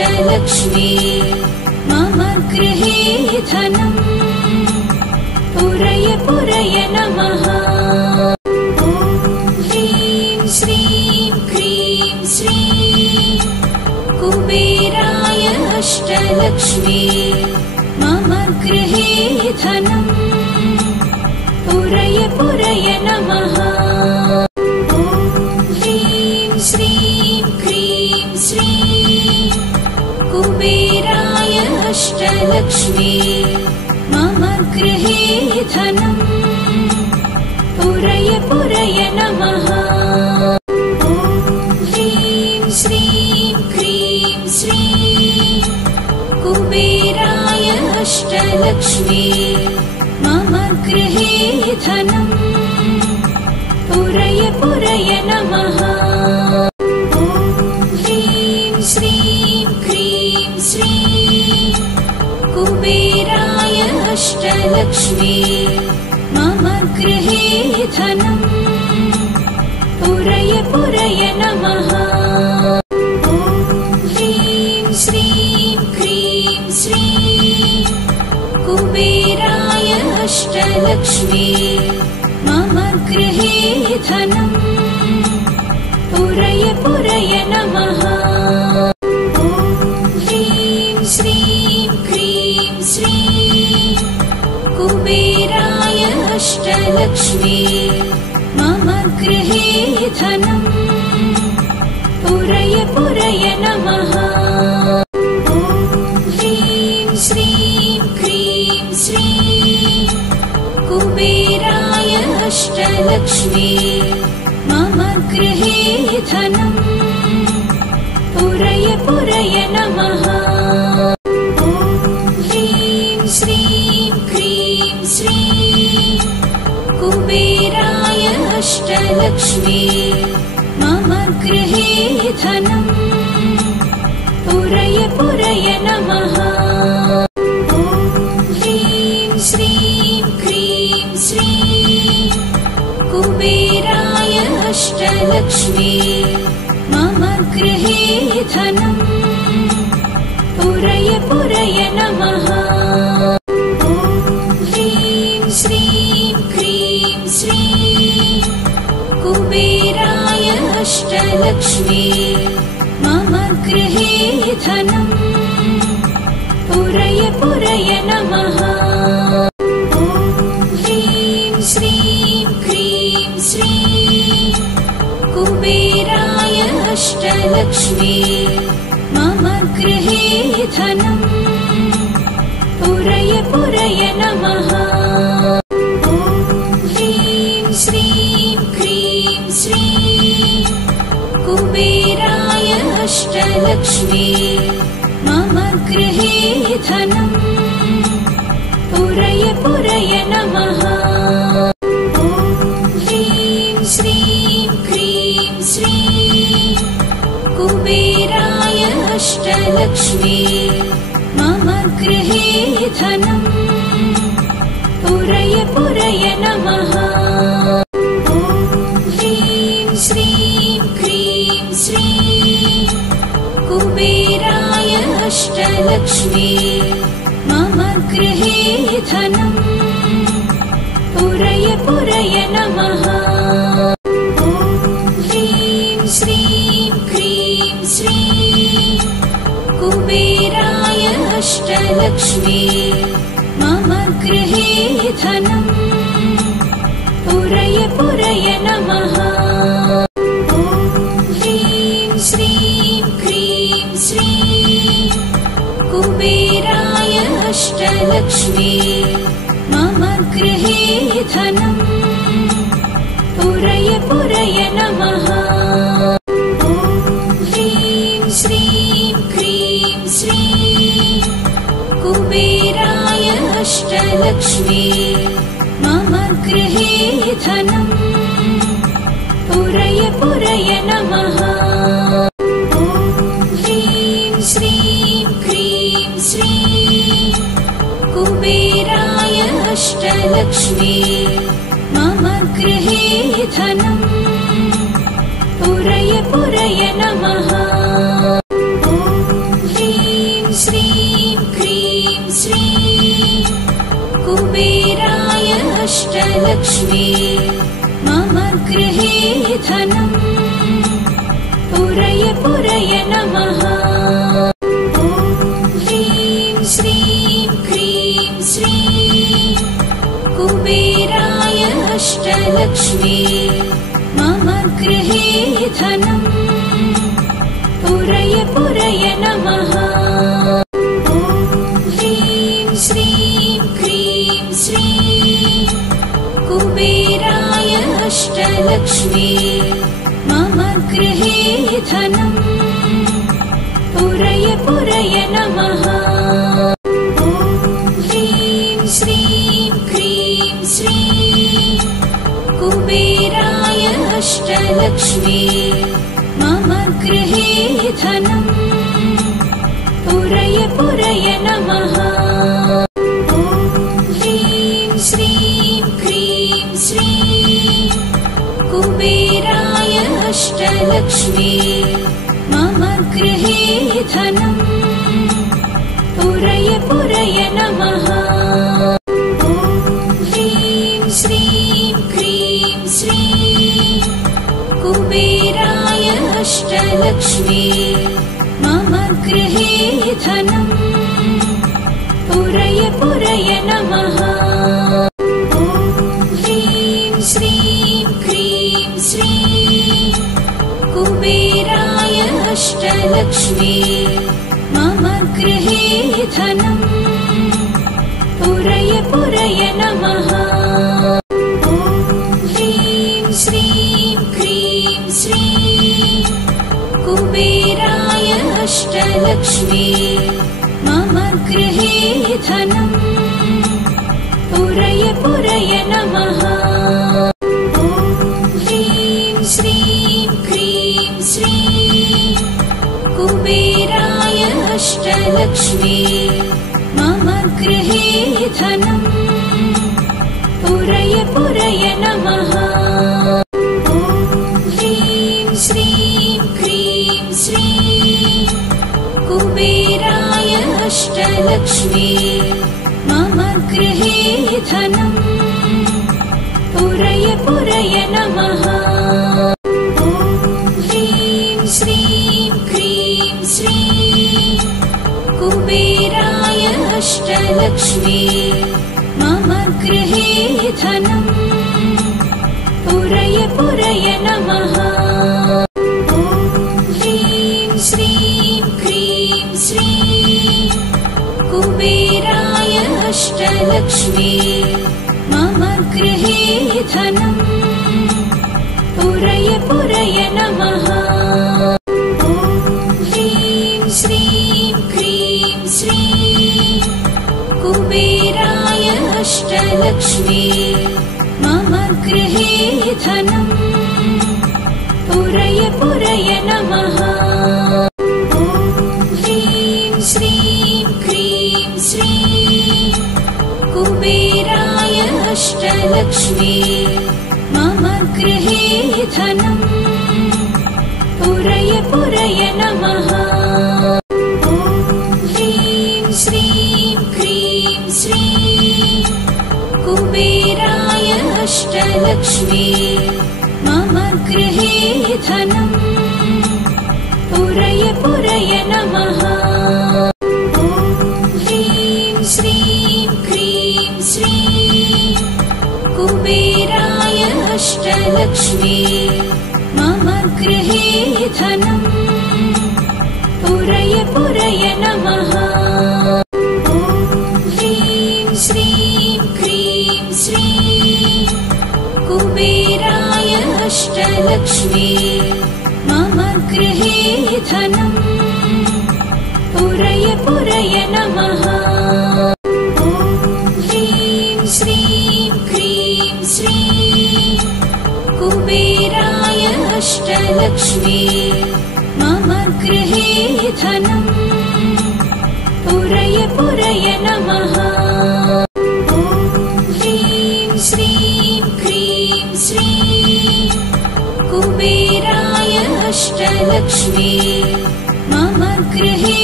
अष्टलक्ष्मी मम गृहे धनं पुरय पुरय नमः। ॐ ह्रीं श्रीं क्रीं श्रीं कुबेराय अष्टलक्ष्मी मम गृहे धनं पुरय पुरय नमः। ॐ ह्रीं श्रीं क्रीं श्रीं कुबेराय अष्टलक्ष्मी मम गृहे धनं पुरय पुरय नमः। ॐ ह्रीं श्रीं क्रीं श्रीं कुबेराय अष्टलक्ष्मी मम गृहे धनं पुरय पुरय नमः। ॐ ह्रीं श्रीं क्रीं श्रीं कुबेराय अष्टलक्ष्मी मम गृहे धनं पुरय पुरय नमः। ॐ ह्रीं श्रीं क्रीं श्रीं कुबेराय अष्टलक्ष्मी मम गृहे धनं पुरय पुरय नमः। ॐ ह्रीं श्रीं क्रीं श्रीं कुबेराय अष्टलक्ष्मी मम गृहे धनं पुरय पुरय नमः। ॐ ह्रीं श्रीं क्रीं श्रीं कुबेराय अष्टलक्ष्मी मम गृहे धनं पुरय पुरय नमः। ॐ ह्रीं श्रीं क्रीं श्रीं कुबेराय अष्टलक्ष्मी मम गृहे धनं पुरय पुरय नमः। ॐ ह्रीं श्रीं क्रीं श्रीं कुबेराय अष्टलक्ष्मी मम गृहे धनं पुरय पुरय नमः। ॐ ह्रीं श्रीं क्रीं श्रीं कुबेराय अष्टलक्ष्मी मम गृहे धनं पुरय पुरय नमः। ॐ ह्रीं श्रीं क्रीं श्रीं कुबेराय अष्टलक्ष्मी मम गृहे धनं पुरय पुरय नमः। ॐ ह्रीं श्रीं क्रीं श्रीं कुबेराय अष्टलक्ष्मी मम गृहे धनं पुरय पुरय नमः। ॐ ह्रीं श्रीं क्रीं श्रीं कुबेराय अष्टलक्ष्मी मम गृहे धनं पुरय पुरय नमः। ॐ ह्रीं श्रीं क्रीं श्रीं कुबेराय अष्टलक्ष्मी मम गृहे धनं पुरय पुरय नमः। ॐ ह्रीं श्रीं क्रीं श्रीं कुबेराय अष्टलक्ष्मी मम गृहे धनं पुरय पुरय नमः। ॐ ह्रीं श्रीं क्रीं श्रीं कुबेराय अष्टलक्ष्मी मम गृहे धनं पुरय पुरय नमः। ॐ ह्रीं श्रीं क्रीं श्रीं कुबेराय अष्टलक्ष्मी मम गृहे धनं पुरय पुरय नमः। ॐ ह्रीं श्रीं क्रीं श्रीं कुबेराय अष्टलक्ष्मी मम गृहे धनं पुरय पुरय नमः। ॐ ह्रीं अष्टलक्ष्मी मम गृहे धनम् पुरय पुरय नमः। ॐ ह्रीं श्रीं क्रीं श्रीं कुबेराय अष्टलक्ष्मी मम गृहे धनम् पुरय पुरय नमः। ॐ ह्रीं श्रीं क्रीं श्रीं कुबेराय अष्टलक्ष्मी मम गृहे धनम् पुरय पुरय नमः। ॐ ह्रीं श्रीं क्रीं श्रीं कुबेराय अष्टलक्ष्मी मम गृहे धनम् पुरय पुरय नमः। ॐ ह्रीं श्रीं क्रीं श्रीं कुबेराय अष्टलक्ष्मी मम गृहे धनम् पुरय पुरय नमः। ॐ ह्रीं श्रीं क्रीं श्रीं कुबेराय अष्टलक्ष्मी मम गृहे धनम् पुरय पुरय नमः। ॐ ह्रीं श्रीं क्रीं श्रीं कुबेराय अष्टलक्ष्मी मम गृहे धनम् पुरय पुरय नमः। ॐ ह्रीं श्रीं क्रीं श्रीं कुबेराय अष्टलक्ष्मी मम गृहे धनम् पुरय पुरय नमः। ॐ ह्रीं श्रीं क्रीं श्रीं कुबेराय अष्टलक्ष्मी मम गृहे धनम् पुरय पुरय नमः। ॐ ह्रीं श्रीं क्रीं श्रीं कुबेराय अष्टलक्ष्मी मम गृहे धनम् पुरय पुरय नमः। ॐ ह्रीं श्रीं क्रीं श्रीं कुबेराय अष्टलक्ष्मी मम गृहे धनम् पुरय पुरय नमः। ॐ ह्रीं श्रीं क्रीं श्रीं कुबेराय अष्टलक्ष्मी मम गृहे धनम् पुरय पुरय नमः। ॐ ह्रीं श्रीं क्रीं श्रीं कुबेराय अष्टलक्ष्मी मम गृहे धनम् पुरय पुरय नमः। ॐ ह्रीं श्रीं क्रीं श्रीं कुबेराय अष्टलक्ष्मी मम गृहे धनम् पुरय पुरय नमः। ॐ ह्रीं श्रीं क्रीं श्रीं कुबेराय अष्टलक्ष्मी मम गृहे धनम् पुरय पुरय नमः। ॐ ह्रीं श्रीं क्रीं श्रीं कुबेराय अष्टलक्ष्मी मम गृहे धनम् पुरय पुरय नमः। ॐ ह्रीं श्रीं क्रीं श्रीं कुबेराय अष्टलक्ष्मी मम गृहे धनम् पुरय पुरय नमः। ॐ ह्रीं श्रीं क्रीं श्रीं कुबेराय अष्टलक्ष्मी मम गृहे धनम् पुरय पुरय नमः। ॐ ह्रीं श्रीं क्रीं श्रीं कुबेराय अष्टलक्ष्मी मम गृहे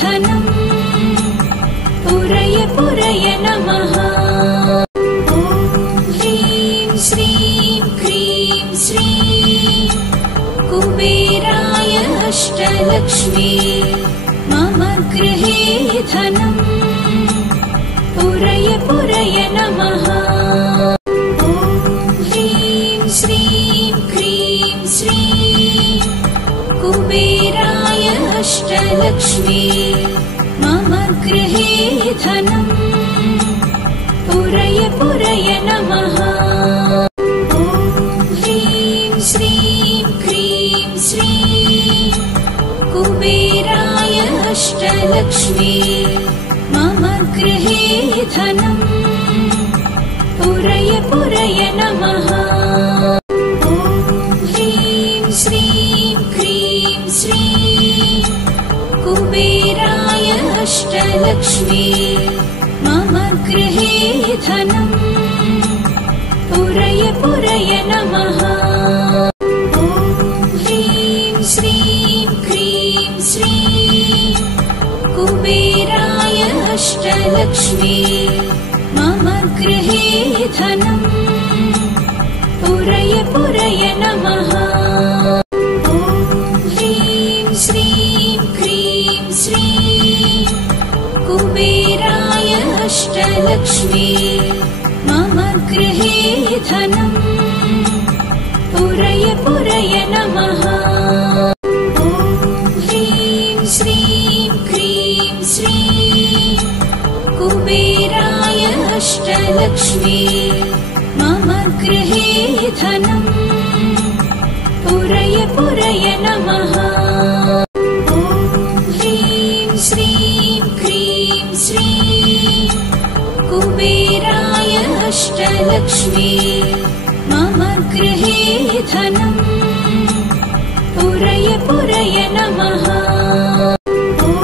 धनम् पुरय पुरय नमः। ॐ ह्रीं श्रीं क्रीं श्रीं कुबेराय अष्टलक्ष्मी मम गृहे धनम् पुरय पुरय नमः। ॐ ह्रीं श्रीं क्रीं श्रीं कुबेराय अष्टलक्ष्मी मम गृहे धनम् पुरय पुरय नमः। ॐ ह्रीं श्रीं क्रीं श्रीं कुबेराय अष्टलक्ष्मी मम गृहे धनम् पुरय पुरय नमः। ॐ ह्रीं श्रीं क्रीं श्रीं कुबेराय अष्टलक्ष्मी मम गृहे धनम् पुरय पुरय नमः। ॐ ह्रीं श्रीं क्रीं श्रीं कुबेराय अष्टलक्ष्मी मम गृहे धनम् पुरय पुरय नमः। ॐ ह्रीं श्रीं क्रीं श्रीं कुबेराय अष्टलक्ष्मी मम गृहे धनम् पुरय पुरय नमः। ॐ ह्रीं श्रीं क्रीं श्रीं कुबेराय अष्टलक्ष्मी मम गृहे धनम् पुरय पुरय नमः। ॐ ह्रीं श्रीं क्रीं श्रीं कुबेराय अष्टलक्ष्मी मम गृहे धनम् पुरय पुरय नमः। ॐ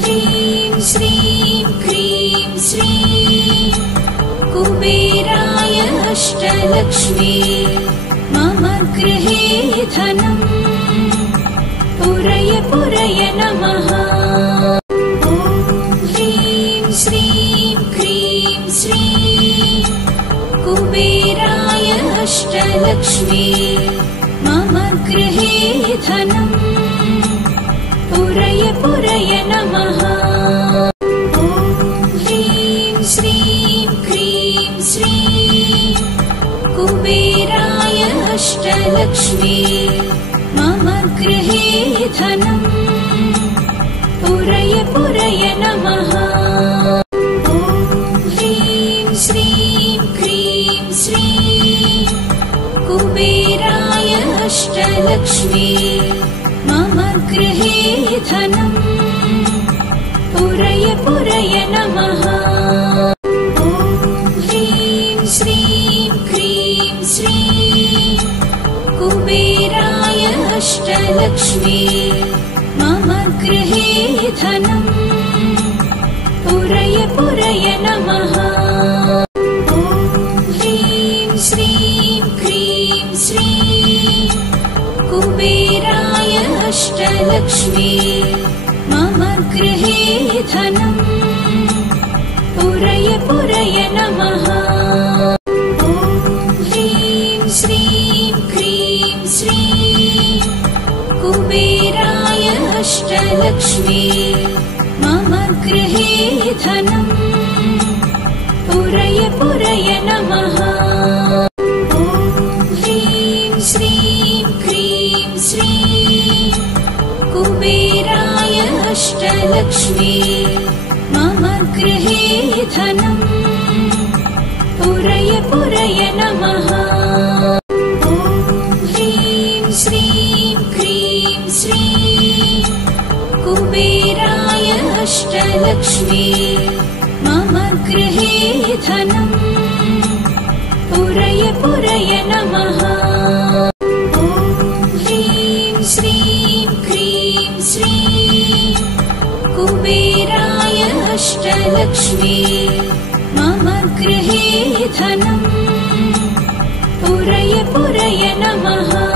ह्रीं श्रीं क्रीं श्रीं कुबेराय अष्टलक्ष्मी मम गृहे धनम् पुरय पुरय नमः। ॐ ह्रीं श्रीं क्रीं श्रीं कुबेराय अष्टलक्ष्मी मम गृहे धनम् पुरय पुरय नमः। ॐ ह्रीं श्रीं क्रीं श्रीं कुबेराय अष्टलक्ष्मी मम गृहे धनम् पुरय पुरय नमः। ॐ ह्रीं श्रीं क्रीं श्रीं कुबेराय अष्टलक्ष्मी मम गृहे धनम् पुरय पुरय नमः। ॐ ह्रीं श्रीं क्रीं श्रीं कुबेराय अष्टलक्ष्मी मम गृहे धनम् पुरय पुरय नमः। ॐ ह्रीं श्रीं क्रीं श्रीं कुबेराय अष्टलक्ष्मी मम गृहे धनम् पुरय पुरय नमः। ॐ ह्रीं श्रीं क्रीं श्रीं कुबेराय अष्टलक्ष्मी मम गृहे धनम् पुरय पुरय नमः। ॐ ह्रीं श्रीं क्रीं श्रीं कुबेराय अष्टलक्ष्मी मम गृहे धनम् पुरय पुरय नमः। ॐ ह्रीं श्रीं क्रीं श्रीं कुबेराय अष्टलक्ष्मी मम गृहे धनम् पुरय पुरय नमः। ॐ ह्रीं श्रीं क्रीं श्रीं कुबेराय अष्टलक्ष्मी मम गृहे धनम् पुरय पुरय नमः।